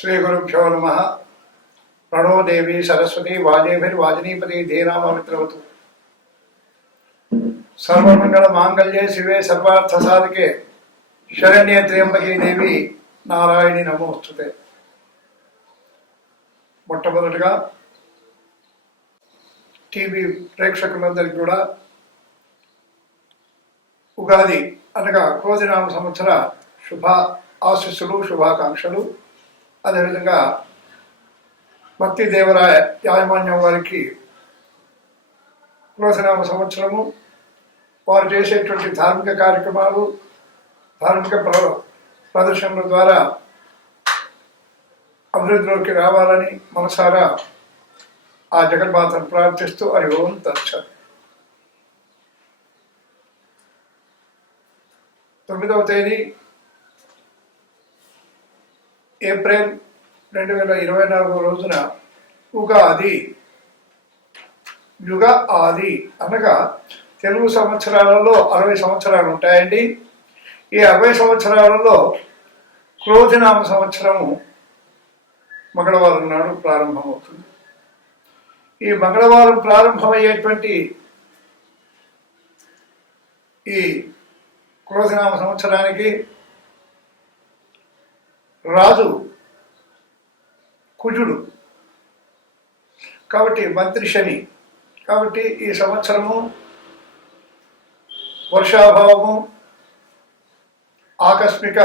శ్రీ గురుభ్యో నమ ప్రణోదేవి సరస్వతి వాజేభిర్వాజనీపతి ధీరామమిత్రవతు సర్వమంగళ మాంగళ్యే శివే సర్వార్థ సాధకే. శరణ్య త్రియంబకీ దేవి నారాయణి నమోస్తుతే. మొట్టమొదటిగా టీవీ ప్రేక్షకులందరికీ కూడా ఉగాది అనగా క్రోధినామ సంవత్సర శుభ ఆశీస్సులు శుభాకాంక్షలు. అదేవిధంగా భక్తి దేవరాయ యాజమాన్యం వారికి క్రోధినామ సంవత్సరము వారు చేసేటువంటి ధార్మిక కార్యక్రమాలు ధార్మిక ప్ర ప్రదర్శనల ద్వారా అభివృద్ధిలోకి రావాలని మనసారా ఆ జగన్మాతను ప్రార్థిస్తూ హరి ఓం తచ్చ తొమ్మిదవ తేదీ ఏప్రిల్ రెండు వేల ఇరవై నాలుగో రోజున ఉగాది యుగ ఆది అనగా తెలుగు సంవత్సరాలలో అరవై సంవత్సరాలు ఉంటాయండి. ఈ అరవై సంవత్సరాలలో క్రోధినామ సంవత్సరము మంగళవారం నాడు ప్రారంభమవుతుంది. ఈ మంగళవారం ప్రారంభమయ్యేటువంటి ఈ క్రోధనామ సంవత్సరానికి రాజు కుజుడు. కాబట్టి మంత్రి శని. కాబట్టి ఈ సంవత్సరము వర్షాభావము ఆకస్మిక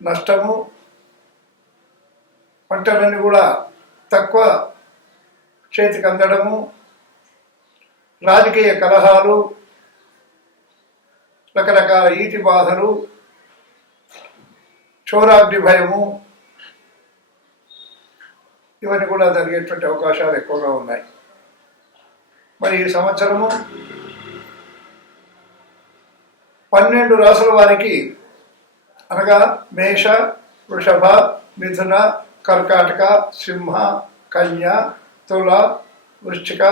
నష్టము పంటలన్నీ కూడా తక్కువ చేతికి అందడము రాజకీయ కలహాలు రకరకాల ఈటి బాధలు చోరాగ్ని భయము ఇవన్నీ కూడా జరిగేటువంటి అవకాశాలు ఎక్కువగా ఉన్నాయి. మరి ఈ సంవత్సరము పన్నెండు రాసుల వారికి అనగా మేష వృషభ మిథున కర్కాటక సింహ కన్య తుల వృశ్చిక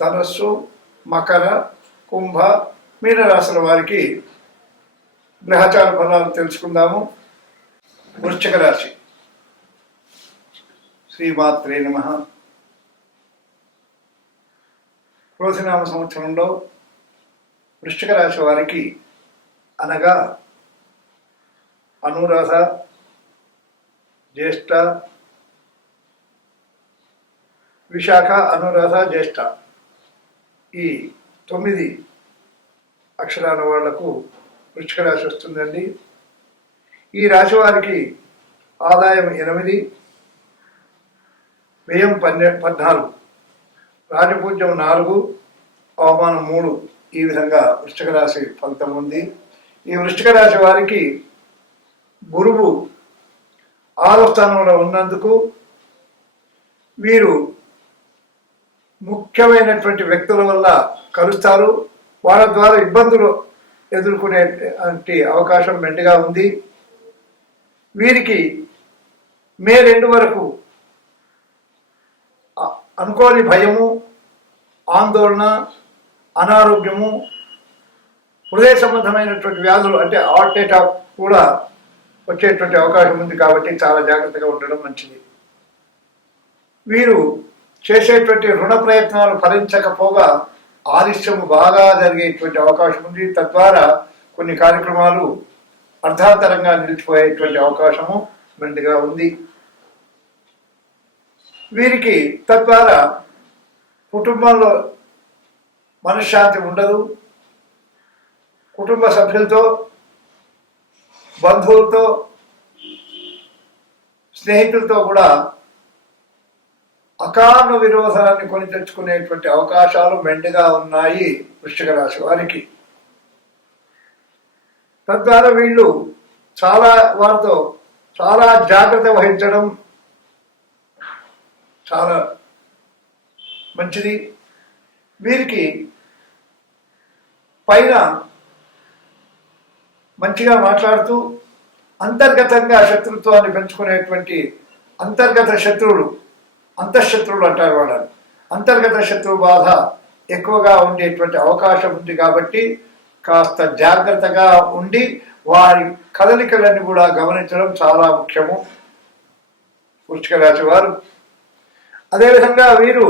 ధనస్సు మకర కుంభ మీనరాశుల వారికి గ్రహచార ఫలాలు తెలుసుకుందాము. వృశ్చిక రాశి శ్రీమాత్రే నమ. క్రోధినామ సంవత్సరంలో వృశ్చిక రాశి వారికి అనగా అనురాధ జ్యేష్ఠ విశాఖ అనురాధ జ్యేష్ఠ. ఈ తొమ్మిది అక్షరాల వాళ్ళకు వృశ్చిక రాశి వస్తుందండి. ఈ రాశి వారికి ఆదాయం ఎనిమిది వ్యయం పన్నె పద్నాలుగు. రాజపూజ్యం నాలుగు అవమానం మూడు. ఈ విధంగా వృష్టిక రాశి ఫలితం ఉంది. ఈ వృష్టిక రాశి వారికి గురువు ఆరో స్థానంలో ఉన్నందుకు వీరు ముఖ్యమైనటువంటి వ్యక్తుల వల్ల కలుస్తారు. వాళ్ళ ద్వారా ఇబ్బందులు ఎదుర్కొనే అవకాశం మెండుగా ఉంది. వీరికి మే రెండు వరకు అనుకోని భయము ఆందోళన అనారోగ్యము హృదయ సంబంధమైనటువంటి వ్యాధులు అంటే హార్ట్ అటాక్ కూడా వచ్చేటువంటి అవకాశం ఉంది కాబట్టి చాలా జాగ్రత్తగా ఉండడం మంచిది. వీరు చేసేటువంటి రుణ ప్రయత్నాలు ఫలించకపోగా ఆలస్యము బాగా జరిగేటువంటి అవకాశం ఉంది. తద్వారా కొన్ని కార్యక్రమాలు అర్ధాంతరంగా నిలిచిపోయేటువంటి అవకాశము మెండుగా ఉంది. వీరికి తద్వారా కుటుంబంలో మనశ్శాంతి ఉండదు. కుటుంబ సభ్యులతో బంధువులతో స్నేహితులతో కూడా అకారణ విరోధాన్ని కొని తెచ్చుకునేటువంటి అవకాశాలు మెండుగా ఉన్నాయి వృశ్చిక రాశి వారికి. తద్వారా వీళ్ళు చాలా వారితో చాలా జాగ్రత్త వహించడం చాలా మంచిది. వీరికి పైన మంచిగా మాట్లాడుతూ అంతర్గతంగా శత్రుత్వాన్ని పెంచుకునేటువంటి అంతర్గత శత్రువులు అంతఃశత్రువులు అంటారు వాళ్ళని. అంతర్గత శత్రువు బాధ ఎక్కువగా ఉండేటువంటి అవకాశం ఉంది కాబట్టి కాస్త జాగ్రత్తగా ఉండి వారి కదలికలన్నీ కూడా గమనించడం చాలా ముఖ్యము. వృశ్చిక రాశి వారు. అదేవిధంగా వీరు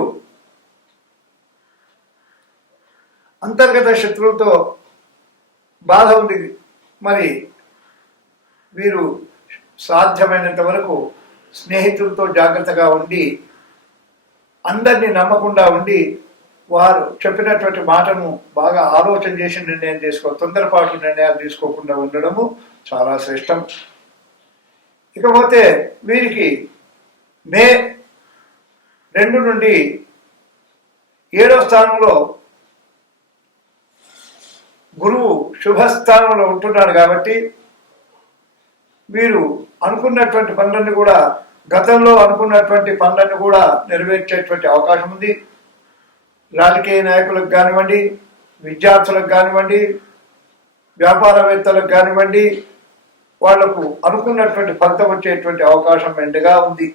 అంతర్గత శత్రువులతో బాధ ఉంది మరి వీరు సాధ్యమైనంత వరకు స్నేహితులతో జాగ్రత్తగా ఉండి అందరినీ నమ్మకుండా ఉండి వారు చెప్పినటువంటి మాటను బాగా ఆలోచన చేసి నిర్ణయం తీసుకో తొందరపాటు నిర్ణయాలు తీసుకోకుండా ఉండడము చాలా శ్రేష్టం. ఇకపోతే వీరికి మే రెండు నుండి ఏడో స్థానంలో గురువు శుభస్థానంలో ఉంటున్నాడు కాబట్టి వీరు అనుకున్నటువంటి పనులన్నీ కూడా గతంలో అనుకున్నటువంటి పనులన్నీ కూడా నెరవేర్చేటువంటి అవకాశం ఉంది. రాజకీయ నాయకులకు కానివ్వండి విద్యార్థులకు కానివ్వండి వ్యాపారవేత్తలకు కానివ్వండి వాళ్ళకు అనుకున్నటువంటి ఫలితం వచ్చేటువంటి అవకాశం మెండుగా ఉంది.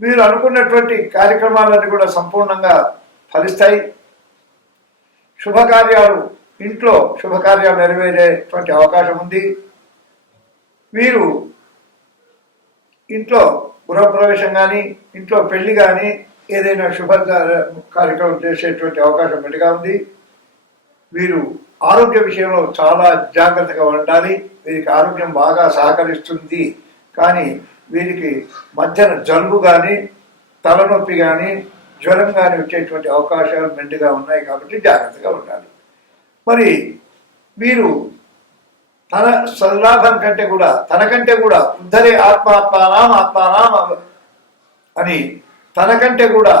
మీరు అనుకున్నటువంటి కార్యక్రమాలన్నీ కూడా సంపూర్ణంగా ఫలిస్తాయి. శుభకార్యాలు ఇంట్లో శుభకార్యాలు నెరవేరేటువంటి అవకాశం ఉంది. మీరు ఇంట్లో గృహప్రవేశం కానీ ఇంట్లో పెళ్ళి కానీ ఏదైనా శుభ కార్యక్రమం చేసేటువంటి అవకాశం మెండుగా ఉంది. వీరు ఆరోగ్య విషయంలో చాలా జాగ్రత్తగా ఉండాలి. వీరికి ఆరోగ్యం బాగా సహకరిస్తుంది. కానీ వీరికి మధ్యన జలుబు కానీ తలనొప్పి కానీ జ్వరం కానీ వచ్చేటువంటి అవకాశాలు మెండుగా ఉన్నాయి కాబట్టి జాగ్రత్తగా ఉండాలి. మరి వీరు తన సల్లాభం కంటే కూడా తనకంటే కూడా ఉద్ధరే ఆత్మాత్మానాం ఆత్మానాం అని తనకంటే కూడా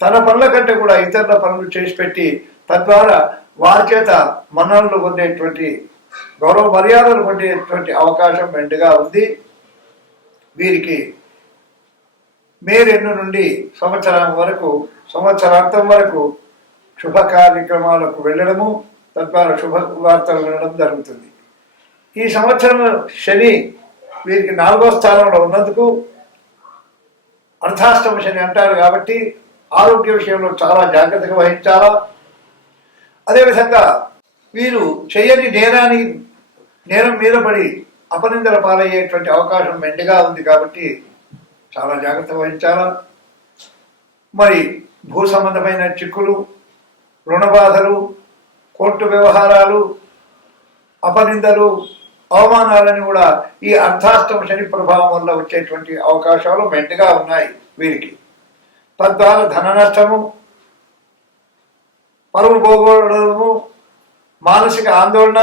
తన పనుల కంటే కూడా ఇతరుల పనులు చేసి పెట్టి తద్వారా వారి చేత మన్ననలు పొందేటువంటి గౌరవ మర్యాదలు పొందేటువంటి అవకాశం మెండుగా ఉంది. వీరికి మే రెండు నుండి సంవత్సరం వరకు సంవత్సరాంతం వరకు శుభ కార్యక్రమాలకు వెళ్ళడము తద్వారా శుభ వార్తలు వినడం జరుగుతుంది. ఈ సంవత్సరం శని వీరికి నాలుగో స్థానంలో ఉన్నందుకు అర్ధాష్టమ శని అంటారు కాబట్టి ఆరోగ్య విషయంలో చాలా జాగ్రత్తగా వహించాలా? అదేవిధంగా వీరు చేయని నేరాన్ని నేరం మీద పడి అపనిందల పాలయ్యేటువంటి అవకాశం మెండుగా ఉంది కాబట్టి చాలా జాగ్రత్త వహించాలా? మరి భూ సంబంధమైన చిక్కులు రుణ బాధలు కోర్టు వ్యవహారాలు అపనిందలు అవమానాలని కూడా ఈ అర్ధాష్టమ శని ప్రభావం వల్ల వచ్చేటువంటి అవకాశాలు మెండుగా ఉన్నాయి వీరికి. తద్వారా ధన నష్టము పరువు పోగొడము మానసిక ఆందోళన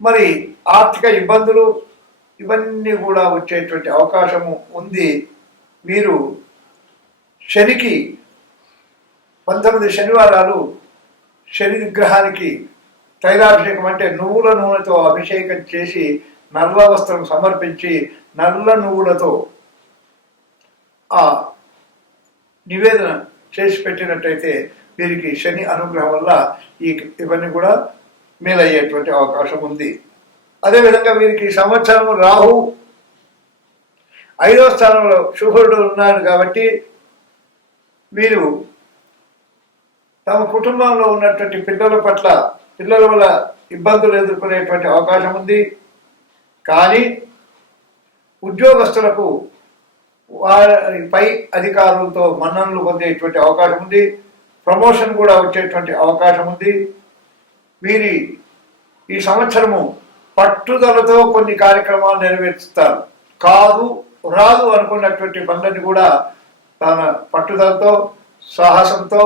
మరి ఆర్థిక ఇబ్బందులు ఇవన్నీ కూడా వచ్చేటువంటి అవకాశము ఉంది. వీరు శనికి పంతొమ్మిది శనివారాలు శని విగ్రహానికి తైలాభిషేకం అంటే నువ్వుల నూనెతో అభిషేకం చేసి నల్ల వస్త్రం సమర్పించి నల్ల నువ్వులతో ఆ నివేదన చేసి పెట్టినట్టయితే వీరికి శని అనుగ్రహం వల్ల ఈ ఇవన్నీ కూడా మేలయ్యేటువంటి అవకాశం ఉంది. అదేవిధంగా వీరికి ఈ సంవత్సరం రాహు ఐదో స్థానంలో శుభుడు ఉన్నాడు కాబట్టి వీరు తమ కుటుంబంలో ఉన్నటువంటి పిల్లల పట్ల పిల్లల వల్ల ఇబ్బందులు ఎదుర్కొనేటువంటి అవకాశం ఉంది. కానీ ఉద్యోగస్తులకు వారిపై అధికారులతో మన్ననలు పొందేటువంటి అవకాశం ఉంది. ప్రమోషన్ కూడా వచ్చేటువంటి అవకాశం ఉంది. వీరి ఈ సంవత్సరము పట్టుదలతో కొన్ని కార్యక్రమాలు నెరవేరుస్తారు కాదు రాదు అనుకున్నటువంటి పనులని కూడా తన పట్టుదలతో సాహసంతో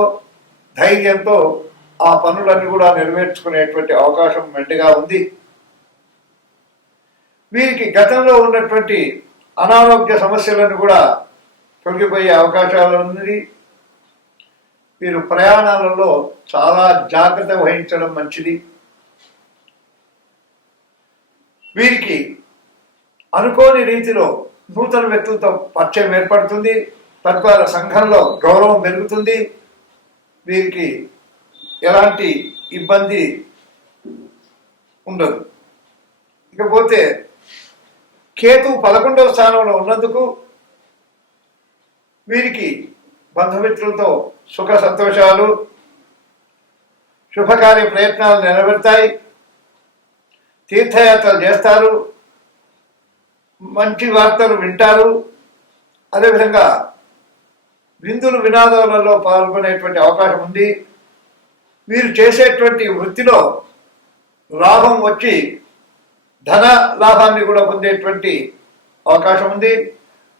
ధైర్యంతో ఆ పనులన్నీ కూడా నెరవేర్చుకునేటువంటి అవకాశం మెండుగా ఉంది. వీరికి గతంలో ఉన్నటువంటి అనారోగ్య సమస్యలను కూడా తొలగిపోయే అవకాశాలు ఉంది వీరు ప్రయాణాలలో చాలా జాగ్రత్త వహించడం మంచిది. వీరికి అనుకోని రీతిలో నూతన వ్యక్తులతో పరిచయం ఏర్పడుతుంది. తద్వారా సంఘంలో గౌరవం పెరుగుతుంది. వీరికి ఎలాంటి ఇబ్బంది ఉండదు. ఇకపోతే కేతు పదకొండవ స్థానంలో ఉన్నందుకు వీరికి బంధుమిత్రులతో సుఖ సంతోషాలు శుభకార్య ప్రయత్నాలు నెరవేరుతాయి. తీర్థయాత్రలు చేస్తారు. మంచి వార్తలు వింటారు. అదేవిధంగా విందులు వినాదాలలో పాల్గొనేటువంటి అవకాశం ఉంది. మీరు చేసేటువంటి వృత్తిలో లాభం వచ్చి ధన లాభాన్ని కూడా పొందేటువంటి అవకాశం ఉంది.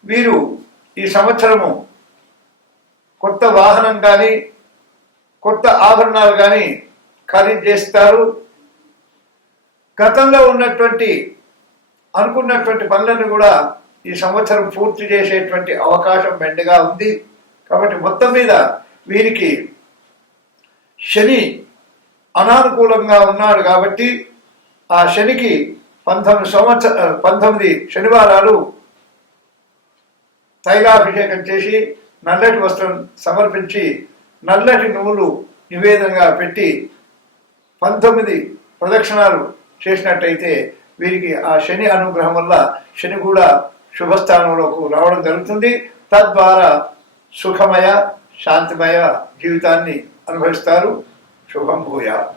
మీరు ఈ సంవత్సరము కొత్త వాహనం కానీ కొత్త ఆభరణాలు కానీ ఖరీదు చేస్తారు. గతంలో ఉన్నటువంటి అనుకున్నటువంటి పనులను కూడా ఈ సంవత్సరం పూర్తి చేసేటువంటి అవకాశం మెండుగా ఉంది. కాబట్టి మొత్తం మీద వీరికి శని అనానుకూలంగా ఉన్నాడు కాబట్టి ఆ శనికి పంతొమ్మిది సంవత్సర పంతొమ్మిది శనివారాలు తైలాభిషేకం చేసి నల్లటి వస్త్రం సమర్పించి నల్లటి నువ్వులు నివేదనగా పెట్టి పంతొమ్మిది ప్రదక్షిణాలు చేసినట్టయితే వీరికి ఆ శని అనుగ్రహం వల్ల శని కూడా శుభస్థానంలోకి రావడం జరుగుతుంది. తద్వారా సుఖమయ శాంతిమయ జీవితాన్ని అనుభవిస్తారు. శుభం భూయా